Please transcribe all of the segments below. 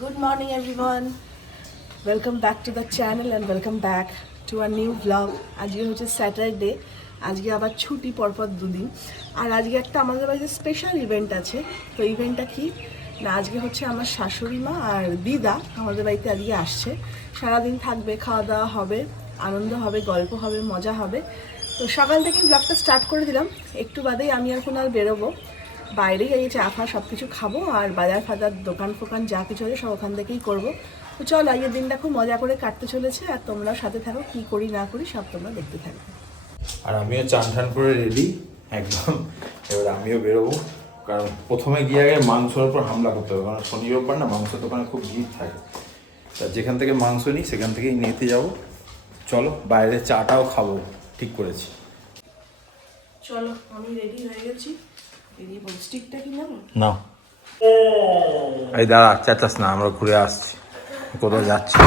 Good morning everyone. Welcome back to the channel and welcome back to a new vlog. আজকে হচ্ছে Saturday, আজকে আবার ছুটি পরপর দুদিন। আর আজকে একটা আমাদের বাড়িতে স্পেশাল ইভেন্ট আছে। তো ইভেন্টটা কি না, আজকে হচ্ছে আমার শাশুড়ি মা আর দিদা আমাদের বাড়িতে আজকে আসছে। সারাদিন থাকবে, খাওয়া দাওয়া হবে, আনন্দ হবে, গল্প হবে, মজা হবে। তো সকাল থেকে ব্লগটা স্টার্ট করে দিলাম। একটু বাদেই আমি আর কোনাল বেরোবো, বাইরে গিয়ে চা ফা সব কিছু খাবো, আর বাজার ফাজার দোকান ফোকান যা কিছু আছে সব ওখান থেকেই করবো। তো চলো, আজকের দিনটা খুব মজা করে কাটতে চলেছে, আর তোমরাও সাথে থাকো, কী করি না করি সব তোমরা দেখতে থাকবে। আর আমিও চান ঠান করে রেডি একদম। এবার আমিও বেরোবো, কারণ প্রথমে গিয়ে আগে মাংসের উপর হামলা করতে হবে, কারণ শনি রোববার না মাংসের দোকানে খুব ভিড় থাকে। তা যেখান থেকে মাংস নিই সেখান থেকেই নিতে যাবো। চলো বাইরে চাটাও খাবো, ঠিক করেছি। চলো আমি রেডি হয়ে গেছি, বেরিয়ে বল। স্টিকটা কি নেবো না, এই দাঁড়া, চেঁচাস না, আমরা ঘুরে আসছি, কোথাও যাচ্ছি,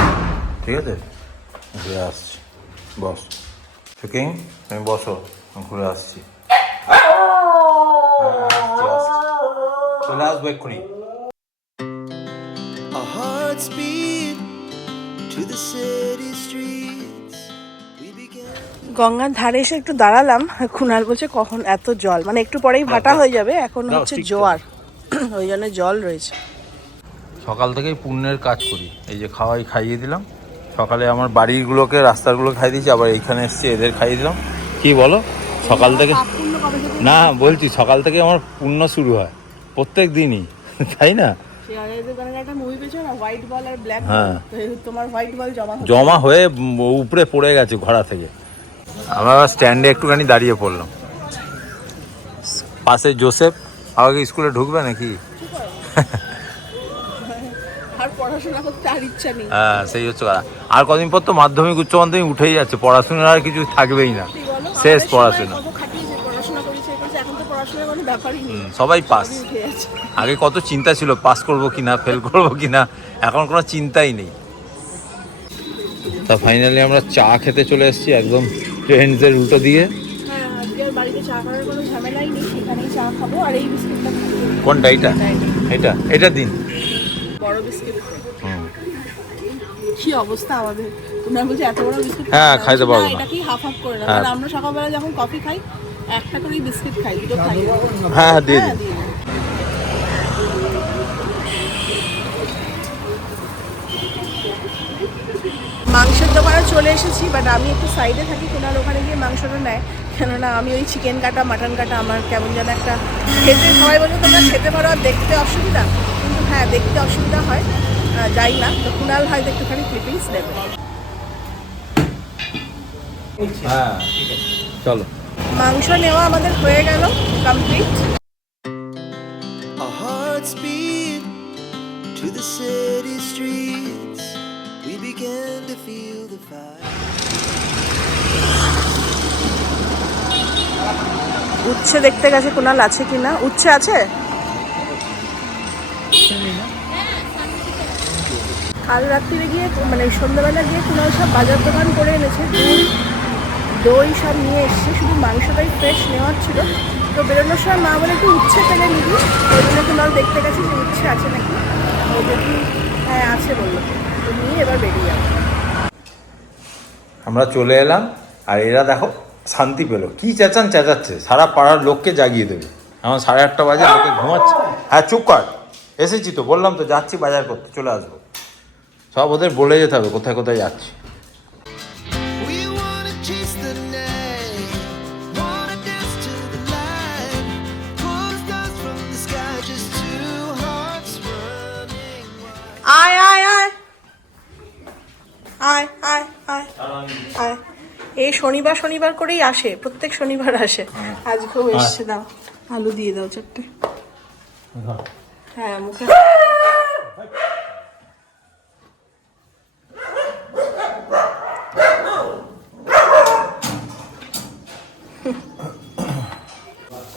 ঠিক আছে? ঘুরে আসছি, বস শুকিং, তুমি বসো, ঘুরে আসছি। চলে আসবো এক্ষুনি। Our hearts beat to the city streets. We began. গঙ্গার ধারে এসে একটু দাঁড়ালাম। খুনাল বলছে কখন এত জল, মানে একটু পরেই ভাটা হয়ে যাবে, এখন হচ্ছে জোয়ার, ওই জন্য জল রয়েছে। সকাল থেকেই পুণ্যের কাজ করি, এই যে খাইয়ে দিলাম সকালে, আমার বাড়িগুলোকে রাস্তাগুলো খাইয়ে দিয়েছি, আবার এইখানে এসছি এদের খাইয়ে দিলাম। কি বলো, সকাল থেকে না বলছি, সকাল থেকে আমার পুণ্য শুরু হয় প্রত্যেক দিনই, তাই না? হ্যাঁ, জমা হয়ে উপরে পড়ে গেছে ঘোড়া থেকে। আমরা স্ট্যান্ডে একটুখানি দাঁড়িয়ে পড়লাম, পাশে জোসেফ। আমাকে স্কুলে ঢুকবে নাকি? হ্যাঁ, সেই হচ্ছে কথা। আর কদিন পর তো মাধ্যমিক উচ্চ মাধ্যমিক উঠেই যাচ্ছে, পড়াশোনার আর কিছু থাকবেই না, শেষ পড়াশোনা। সবাই পাস। আগে কত চিন্তা ছিল, পাস করবো কিনা, ফেল করবো কিনা, এখন কোনো চিন্তাই নেই। তা ফাইনালি আমরা চা খেতে চলে এসেছি, একদম ট্রেন্ডসের উল্টো দিয়ে। কোনটা? এটা এটা দিন বড় বিস্কিট। কি অবস্থা আমাদের, তোমরা বলছো এত বড় বিস্কিট? হ্যাঁ, খাইতে পারবো না, এটা কি হাফ হাফ করে না? কারণ আমরা সকালবেলা যখন কফি খাই একটা করেই বিস্কিট খাই, দুটো খাই। হ্যাঁ দিয়ে দিন। মাংসের দোকানে চলে এসেছি, বাট আমি একটু সাইডে থাকি, কোনার ওখানে গিয়ে মাংসটা নেয়। কেননা আমি ওই চিকেন কাটা মাটন কাটা আমার কেমন যেন একটা খেতে, সবাই বলছে তোমরা খেতে পারো আর দেখতে অসুবিধা, কিন্তু হ্যাঁ দেখতে অসুবিধা হয়, যাই না। তো কুনাল হয়তো একটুখানি ক্লিপিংস নেবে। হ্যাঁ চলো, মাংস নেওয়া আমাদের হয়ে গেল complete. Our hearts beat to the city streets. We began to feel the fire. উচ্ছে দেখতে গেছে, কুনাল আছে কিনা, উচ্ছে আছে? কাল রাত্রিরে গিয়ে মানে সন্ধ্যাবেলা গিয়ে কুনাল সব বাজার দোকান করে এনেছে, দুধ দই সব নিয়ে এসছে, শুধু মাংসটাই ফ্রেশ নেওয়ার ছিল। তো বেরোনোর সময় মা বলে একটু উচ্ছে পেলে নিবি, ওই জন্য কুনাল দেখতে গেছে যে উচ্ছে আছে নাকি। ও দেখি হ্যাঁ আছে বললো, তো নিয়ে এবার বেরিয়ে যাবো। আমরা চলে এলাম, আর এরা দেখো শান্তি পেলো, কি চেঁচাচ্ছে, সারা পাড়ার লোককে জাগিয়ে দেবে। এখন 8:30 বাজে, লোকে ঘুমাচ্ছে। হ্যাঁ চুপ কর, এসেছি তো, বললাম তো যাচ্ছি বাজার করতে, চলে আসবো। সব ওদের বলে যেতে হবে কোথায় কোথায় যাচ্ছি। We wanna chase the night, wanna dance to the light, pull stars from the sky, just two hearts running wild. আয় আয় আয় আয় আয় আয় আয়। এই শনিবার করেই আসে, প্রত্যেক শনিবার আসে, আজকেও এসছে। দাও আলু দিয়ে দাও চারটে। হ্যাঁ মুখে।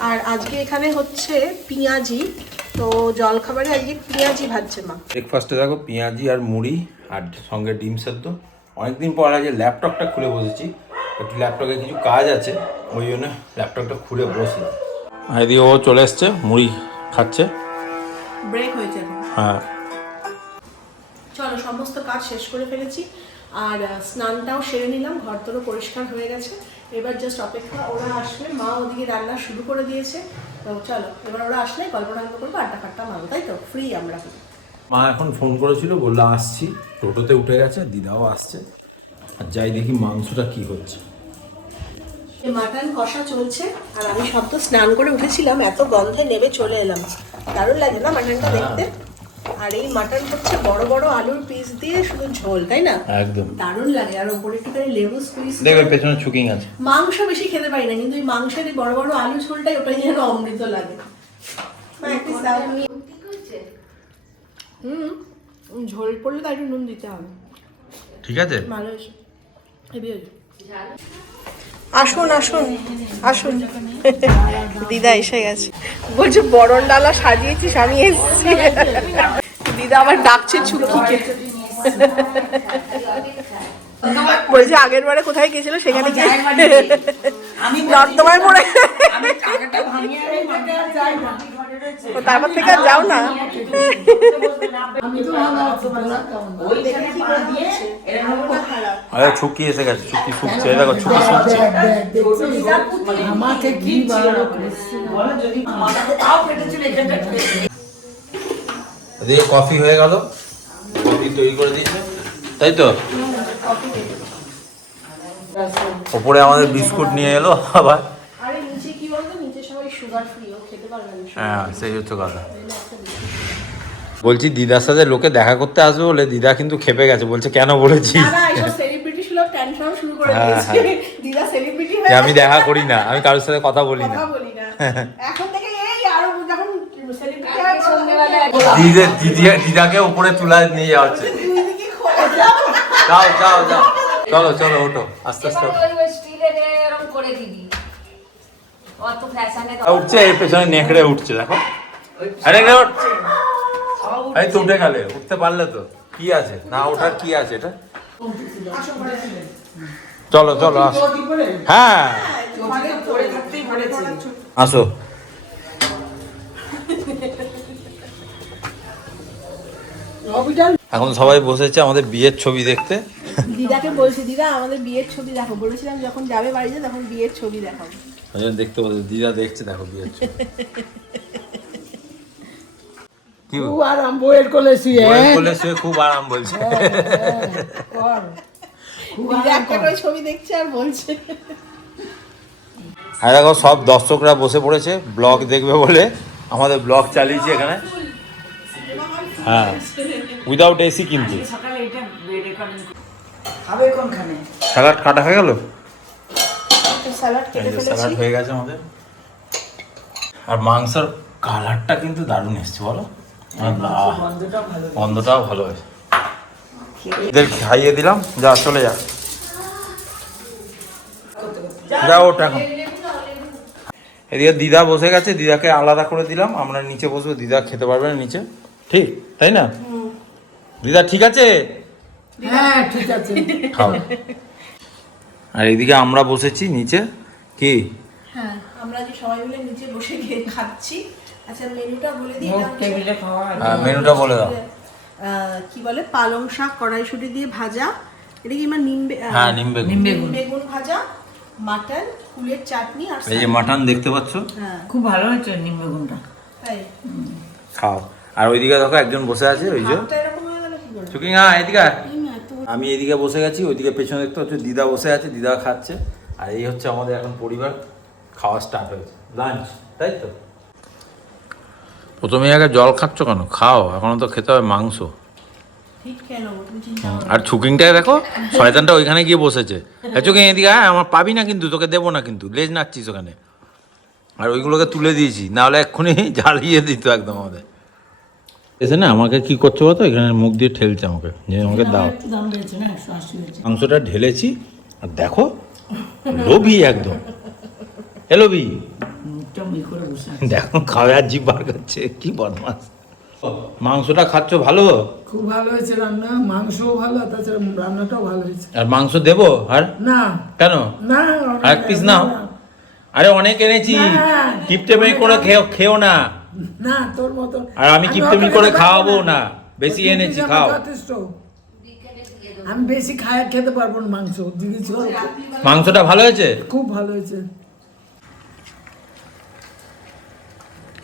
আর আজকে এখানে হচ্ছে পেঁয়াজি, তো জলখাবারে আজকে পেঁয়াজি ভাজছে মা। ব্রেকফাস্টে দেখো পেঁয়াজি আর মুড়ি, আর সঙ্গে ডিম সেদ্ধ। অনেকদিন পর আগে ল্যাপটপটা খুলে বসেছি, একটু ল্যাপটপে কিছু কাজ আছে, ওই জন্য ল্যাপটপটা খুলে বসলাম। এদিকে ও চলে এসছে, মুড়ি খাচ্ছে, ব্রেক হয়েছে। হ্যাঁ চলো, সমস্ত কাজ শেষ করে ফেলেছি আর স্নানটাও সেরে নিলাম, ঘর তোরও পরিষ্কার হয়ে গেছে। এবার জাস্ট অপেক্ষা, ওরা আসবে। মা ওদিকে রান্না শুরু করে দিয়েছে। তো চলো, এবার ওরা আসলে গল্প করবো, আড্ডা ফাট্টা মারবো, তাই তো? ফ্রি আমরা। মা এখন ফোন করেছিল, বললো আসছি, টোটোতে উঠে গেছে, দিদাও আসছে। আর যাই দেখি মাংসটা কি হচ্ছে। মাটন কষা চলছে আর আমি সব তো স্নান করে উঠেছিলাম, এত গন্ধে নেবে চলে এলাম। দারুণ লাগে না মাটনটা দেখতে? আর এই মাটন হচ্ছে বড় বড় আলুর পিস দিয়ে শুধু ঝোল, তাই না? একদম দারুণ লাগে। আর উপরে একটুখানি লেবু স্কুইজ। দেখবে পেছনে চুকিং আছে। মাংস বেশি খেতে পারি না, কিন্তু এই মাংসের এই বড় বড় আলু ঝোলটাই ওটাই যেন অমৃত লাগে। ঝোল পড়লে তো একটু নুন দিতে হবে। ঠিক আছে, ভালো হয়েছে। আসুন আসুন আসুন, দিদা এসে গেছে। বলছে বরণ ডালা সাজিয়েছিস, আমি এসেছি। দিদা আবার ডাকছে চুটকিকে। বলছে আগের বারে কোথায় গেছিল সেখানে গিয়ে নর্দমায় পড়ে, তারপর থেকে আর যাও না। আরে ছুকি এসে গেছে, ছুকি ফুটছে, দেখো ছুকি ফুটছে। আমাকে কি ভালো এদিকে কফি হয়ে গেল, কফি তৈরি করে দিয়েছে, তাই তো? ওপরে আমাদের বিস্কুট নিয়ে এলো আবার। আরে নিচে কি বলতো, নিচে সবাই সুগার ফ্রি, ও খেতে পারবে না। হ্যাঁ, সেই হচ্ছে কথা। বলছি দিদার সাথে লোকে দেখা করতে আসবে বলে, দিদা কিন্তু খেপে গেছে, বলছে কেন বলেছিস? দাদা এইসব সেলিব্রিটি সুলভ ট্যান্ট্রাম শুরু করে দিয়েছে। দিদা সেলিব্রিটি হয়ে আমি দেখা করি না, আমি কারোর সাথে কথা বলি না। কথা বলি না। এখন থেকে এই আরো যখন সেলিব্রিটি হয় সন্ধ্যাবেলা দিদাকে উপরে তুলা নিয়ে যাওয়া হচ্ছে। দুই দিকে খোলা যাও। যাও যাও যাও, চলো চলো ওঠো, আস্তে আস্তে ওঠো। উঠছে, এর পেছনে নেকড়ে উঠছে, দেখো। আরে নেকড়ে উঠ। এই তো উঠে গেলে, উঠতে পারলে তো কি আছে, না ওঠার কি আছে এটা? চলো চলো আসো। হ্যাঁ আসো। এখন সবাই বসেছে আমাদের বিয়ের ছবি দেখতে। দিদাকে বলছি, দিদা আমাদের বিয়ের ছবি দেখো। বলেছিলাম যখন যাবে বাড়িতে তখন বিয়ের ছবি দেখাবো। দেখতে বলছে, দিদা দেখছে, দেখো বিয়ের ছবি। কি খুব আরাম, বইয়ের কোলে শুয়ে। বইয়ের কোলে শুয়ে খুব আরাম বলছে। দিদা একটা করে ছবি দেখছে আর বলছে। আর দেখো সব দর্শকরা বসে পড়েছে ব্লগ দেখবে বলে, আমাদের ব্লগ চালিয়েছি এখানে। হ্যাঁ, উইদাউট এসি কিন্তু। স্যালাড কাটা হয়ে গেল, স্যালাড কেটে স্যালাড ফেলেছি। হয়ে গেছে আমাদের। আর মাংসের কালারটা কিন্তু দারুণ এসছে, বলো? গন্ধটাও ভালো হয়েছে। এদের খাইয়ে দিলাম, যা চলে যা, যা ওটা এখন। এদিকে দিদা বসে গেছে, দিদাকে আলাদা করে দিলাম, আমরা নিচে বসবো, দিদা খেতে পারবে না নিচে, ঠিক তাই না? দিদা ঠিক আছে? হ্যাঁ ঠিক আছে, খাও। আর এইদিকে আমরা বসেছি নিচে, কি হ্যাঁ, আমরা যে সবাই মিলে নিচে বসে খাচ্ছি। আচ্ছা মেনুটা বলে দিই। টেবিলে খাওয়া। মেনুটা বলে দাও। কি বলে, পালং শাক কড়াইশুঁটি দিয়ে ভাজা, এটা কি আমার হ্যাঁ, নিম বেগুন। বেগুন ভাজা, মাটন, কুলের চাটনি আর এই যে মাটন দেখতে পাচ্ছ, হ্যাঁ খুব ভালো হয়েছে নিম বেগুনটা। তাই খাও। আর ওইদিকে দেখো একজন বসে আছে, ওই যে ভাতটা এরকম হয়ে গেল কি করে? চুকিং। হ্যাঁ এদিকে আয়। আমি এদিকে বসে গেছি, ওইদিকে পেছনে দেখতে হচ্ছে দিদা বসে আছে, দিদা খাচ্ছে। আর এই হচ্ছে আমাদের এখন পরিবার, খাওয়া স্টার্ট হয়েছে, লাঞ্চ, তাই তো? প্রথমে আগে জল খাচ্ছ কেন? খাও, এখনো তো খেতে হবে মাংস। ঠিক কেন তুমি চিন্তা করো? আর ছুকিংটাকে দেখো, শয়তানটা ওইখানে গিয়ে বসেছে। চুকিং এদিকে আয়, আমার পাবি না কিন্তু, তোকে দেবো না কিন্তু, লেজ নাচ্ছিস ওখানে। আর ওইগুলোকে তুলে দিয়েছি, নাহলে এক্ষুনি জ্বালিয়ে দিত একদম আমাদের। এসে না আমাকে কি করছো বলো তো, এখানে মুখ দিয়ে ঠেলছে আমাকে, যে আমাকে দাও। একটু দাম বেড়েছে না, 180 হয়েছে। মাংসটা ঢেলেছি, আর দেখো লোভি একদম, এ লোভি। মুখটা মুই করে বসে আছে। দেখো খাওয়া আর জিভ বার করছে, কি বদমাস। মাংসটা খাচ্ছ ভালো? খুব ভালো হয়েছে রান্না, মাংসও ভালো, তাছাড়া রান্নাটাও ভালো হয়েছে। আর মাংস দেবো? আর না কেন? না, আর এক পিস নাও। আরে অনেক এনেছি, কিপটেমি করে খেও না। না তোর মতো। আর আমি কিপটেমি করে খাওয়াবো না। বেশি ওই এনেছি, 2 piece খাও। আমার যথেষ্ট। আমি বেশি খেতে পারবো না মাংস, দিদি ঝোল মাংসটা ভালো হয়েছে? খুব ভালো হয়েছে।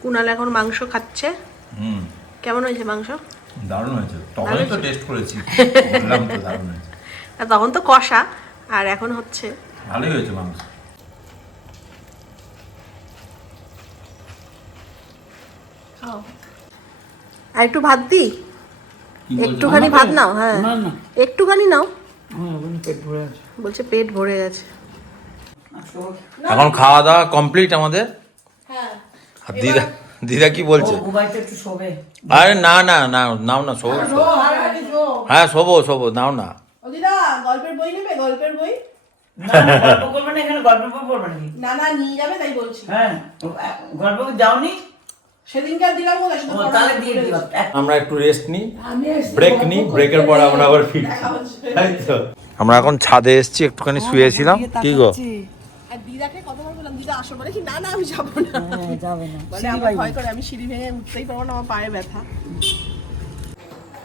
কুনাল এখন মাংস খাচ্ছে। হুম, কেমন হয়েছে মাংস? দারুণ হয়েছে। তখনই তো টেস্ট করেছি, বললাম তো দারুণ হয়েছে। আর তখন তো কষা, আর এখন হচ্ছে। ভালোই হয়েছে মাংস। আর একটু ভাত দি, কি বলছো? একটুখানি ভাত নাও। হ্যাঁ না না একটুখানি নাও, আমার এখন পেট ভরে আছে। বলছে পেট ভরে গেছে। এখন খাওয়া দাওয়া কমপ্লিট আমাদের। হ্যাঁ আর দিদা কি বলছে? মোবাইলটা একটু শোবে। আরে না না না, নাও না, শোবো। হ্যাঁ শোবো, নাও না। ও দিদা গল্পের বই নেবে? গল্পের বই? না না, গল্প করবে না, এখানে গল্পের বই পড়বে নাকি? না নিয়ে যাবে তাই বলছি। হ্যাঁ, গল্প যাওনি? সেদিনকার দিলাম বলে শুধু ও, তাহলে দিয়ে দিও। আমরা একটু রেস্ট নিই, আমি এসছি ব্রেক গল্প নিই, করতে। ব্রেকের পর আমরা আবার ফিরছি। তাই তো? আমরা এখন ছাদে এসেছি, একটুখানি শুয়েছিলাম। কি গো? আর দিদাকে কতবার বললাম দিদা আসো, বলে কি না আমি যাবো না। হ্যাঁ, যাবে না। বলে আমার ভয় করে, আমি সিঁড়ি ভেঙে উঠতেই পারবো না, আমার পায়ে ব্যথা।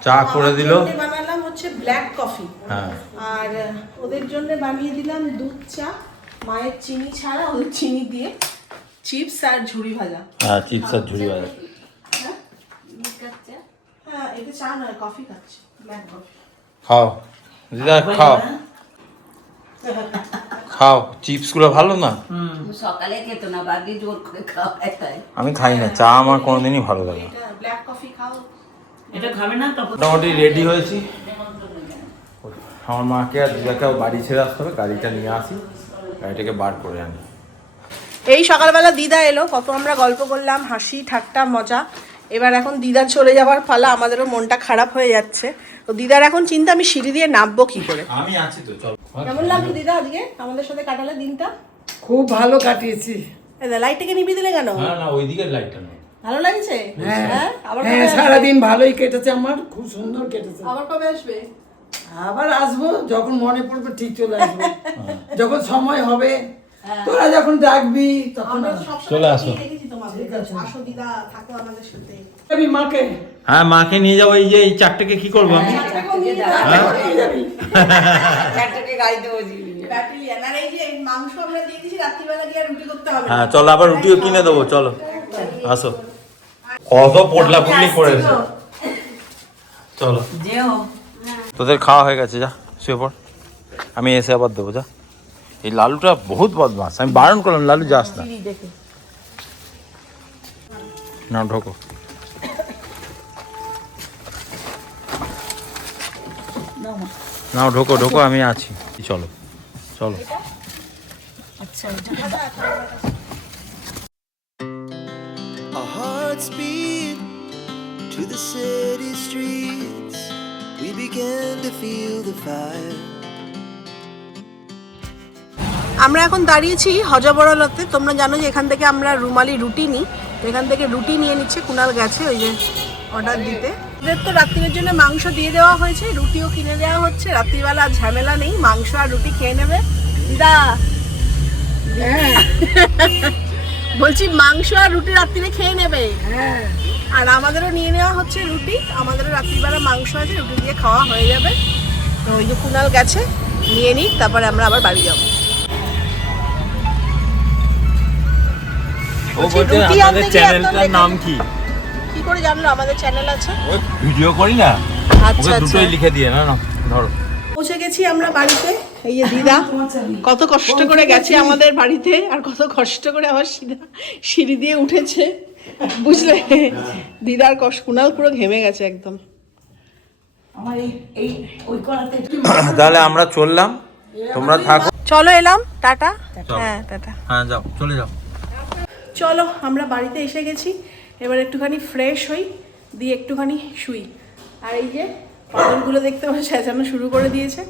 চা করে দিল। আমার জন্যে বানালাম হচ্ছে ব্ল্যাক কফি, হ্যাঁ, আর ওদের জন্য বানিয়ে দিলাম দুধ চা, মায়ের চিনি ছাড়া, ওদের চিনি দিয়ে চিপস আর ঝুড়ি ভাজা। হ্যাঁ, চিপস আর ঝুড়ি ভাজা। হ্যাঁ এটা চা নয়, কফি খাচ্ছে, ব্ল্যাক কফি। খাও দিদা, খাও চিপস গুলো ভালো না? সকালে খেত না, বাদি জোর করে খাওয়ায় তাই। আমি খাই না চা, আমার কোনোদিনই ভালো লাগে না। এটা ব্ল্যাক কফি খাও। এটা খাবে না তখন? মোটামুটি রেডি হয়েছি। আমার মাকে আর দিদাকেও বাড়ি ছেড়ে আসতে হবে, গাড়িটা নিয়ে আসি, গাড়িটাকে বার করে আনি। এই সকালবেলা দিদা এলো, কত আমরা গল্প করলাম, হাসি ঠাট্টা মজা। এবার এখন দিদা চলে যাওয়ার পালা, আমাদেরও মনটা খারাপ হয়ে যাচ্ছে। তো দিদার এখন চিন্তা আমি সিঁড়ি দিয়ে নামবো কি করে। আমি আছি তো, চল। কেমন লাগলো দিদা আজকে আমাদের সাথে কাটালে দিনটা? খুব ভালো কাটিয়েছি। লাইটটাকে নিভিয়ে দিলে কেন? না ওই দিকের লাইটটা নেই। ভালো লাগছে? হ্যাঁ আবার হ্যাঁ, কবে আসবে? সারাদিন ভালোই কেটেছে আমার, খুব সুন্দর কেটেছে। আবার কবে আসবে? আবার আসবো যখন মনে পড়বে, ঠিক চলে আসবো। যখন সময় হবে, তোরা যখন ডাকবি তখন আমরা আসবো। সবসময় চলে আসো। দেখেছি তোমাদের। আসো দিদা, থাকো আমাদের সাথে। যাবি মাকে? হ্যাঁ, মাকে নিয়ে যাবো। এই যে এই চারটাকে কি করবো আমি? নিয়ে যাবি? চারটাকে গাড়িতে বসিয়ে দিবি। ব্যাটালিয়ান। আর এই যে মাংস আমরা দিয়ে দিয়েছি, রাত্রিবেলা গিয়ে রুটি করতে হবে না। হ্যাঁ চলো, আবার রুটিও কিনে দেবো, চলো আসো। কত পোটলা পুটলি করেছে, চলো। যেও। তোদের খাওয়া হয়ে গেছে, যা শুয়ে পড়, আমি এসে আবার দেবো, যা। এই লালুটা বহুত বদমাস, আমি বারণ করলাম লালু যাস না। না ঢোকো। নাও ঢোকো, আমি আছি, চলো। Our hearts beat to the city streets. We began to feel the fire. আমরা এখন দাঁড়িয়েছি হজবরলতে। তোমরা জানো যে এখান থেকে আমরা রুমালি রুটি নিই, তো এখান থেকে রুটি নিয়ে নিচ্ছে। কুনাল গেছে ওই যে অর্ডার দিতে। ওদের তো রাত্রির জন্য মাংস দিয়ে দেওয়া হয়েছে, রুটিও কিনে দেওয়া হচ্ছে। রাত্রিবেলা আর ঝামেলা নেই, মাংস আর রুটি খেয়ে নেবে। দিদা বলছি মাংস আর রুটি রাত্রিরে খেয়ে নেবে। হ্যাঁ, আর আমাদেরও নিয়ে নেওয়া হচ্ছে রুটি, আমাদেরও রাত্রিবেলা মাংস আছে, রুটি দিয়ে খাওয়া হয়ে যাবে। তো ওই যে কুনাল গেছে, নিয়ে নিই, তারপরে আমরা আবার বাড়ি যাবো। ও বলছে রুটি আপনাদের আনতে গিয়ে চ্যানেলটার একদম নাম কি? কি করে জানলো আমাদের চ্যানেল আছে? ওই ভিডিও করি না, আচ্ছা ওকে দুটোই লিখে দিয়ে না, ধরো। পৌঁছে গেছি আমরা বাড়িতে। এই যে দিদা কত কষ্ট করে গেছে আমাদের বাড়িতে, আর কত কষ্ট করে আবার সিঁড়ি দিয়ে উঠেছে, বুঝলে? দিদার কষ্ট, কুনাল পুরো ঘেমে গেছে একদম। আমার এই ওই করাতে তাহলে আমরা চললাম, তোমরা থাকো। চলো এলাম, টাটা। হ্যাঁ টাটা। হ্যাঁ যাও, চলে যাও। চলো আমরা বাড়িতে এসে গেছি, এবার একটুখানি ফ্রেশ হই, দিয়ে একটুখানি শুই। আর এই যে পাগলগুলো দেখতে পাচ্ছ, চেঁচানো শুরু করে দিয়েছে।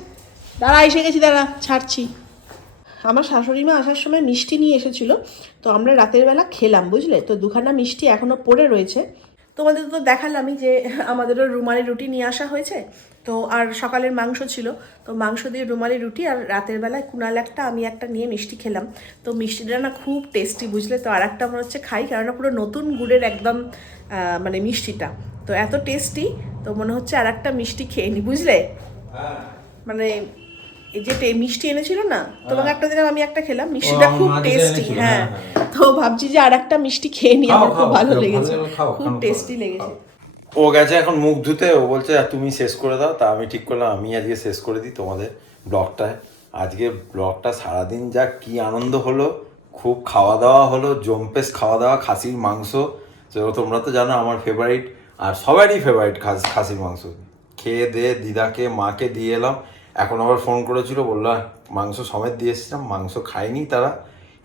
দাঁড়া এসে গেছি, দাঁড়া ছাড়ছি। আমার শাশুড়ি মা আসার সময় মিষ্টি নিয়ে এসেছিলো, তো আমরা রাতের বেলা খেলাম, বুঝলে? তো দুখানা মিষ্টি এখনও পড়ে রয়েছে, তোমাদের তো দেখালামই যে আমাদেরও রুমালি রুটি নিয়ে আসা হয়েছে, তো আর সকালের মাংস ছিল, তো মাংস দিয়ে রুমালি রুটি, আর রাতের বেলায় কুনাল একটা আমি একটা নিয়ে মিষ্টি খেলাম। তো মিষ্টিটা না খুব টেস্টি, বুঝলে, তো আর একটা মনে হচ্ছে খাই, কেননা পুরো নতুন গুড়ের একদম মানে মিষ্টিটা তো এত টেস্টি, তো মনে হচ্ছে আর একটা মিষ্টি খেয়ে নি, বুঝলে। মানে এই যে মিষ্টি এনেছিল না, তোমাকে একটা দিলাম, আমি একটা খেলাম, মিষ্টিটা খুব টেস্টি। হ্যাঁ, তো ভাবছি যে আর একটা মিষ্টি খেয়ে নি, আমার খুব ভালো লেগেছে, খুব টেস্টি লেগেছে। ও গেছে এখন মুখ ধুতে, ও বলছে তুমি শেষ করে দাও, তা আমি ঠিক করলাম আমি আজকে শেষ করে দিই তোমাদের ব্লগটা। আজকে ব্লগটা সারাদিন যা কি আনন্দ হলো, খুব খাওয়া দাওয়া হলো, জম্পেস খাওয়া দাওয়া, খাসির মাংস, তো তোমরা তো জানো আমার ফেভারিট, আর সবারই ফেভারিট খাসির মাংস। খেয়ে দিয়ে দিদাকে মাকে দিয়ে এলাম, এখন আবার ফোন করেছিল, বললো মাংস সমেত দিয়ে এসেছিলাম, মাংস খায়নি তারা।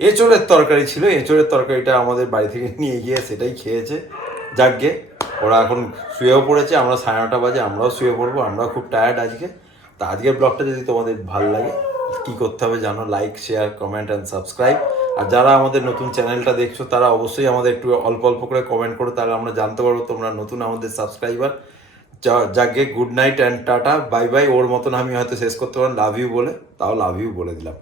এঁচোড়ের তরকারি ছিল, এঁচোড়ের তরকারিটা আমাদের বাড়ি থেকে নিয়ে গিয়ে সেটাই খেয়েছে। যাকগে, ওরা এখন শুয়েও পড়েছে, আমরা 9:30 বাজে, আমরাও শুয়ে পড়বো, আমরাও খুব টায়ার্ড আজকে। তা আজকের ব্লগটা যদি তোমাদের ভালো লাগে, কি করতে হবে জানো, like, share, comment and subscribe. আর যারা আমাদের নতুন চ্যানেলটা দেখছো তারা অবশ্যই আমাদের একটু অল্প অল্প করে কমেন্ট করো, তাহলে আমরা জানতে পারবো তোমরা নতুন আমাদের সাবস্ক্রাইবার। যাকে good night and tata, bye bye. ওর মতন আমি হয়তো শেষ করতে পারলাম লাভ ইউ বলে, তাও লাভ ইউ বলে দিলাম।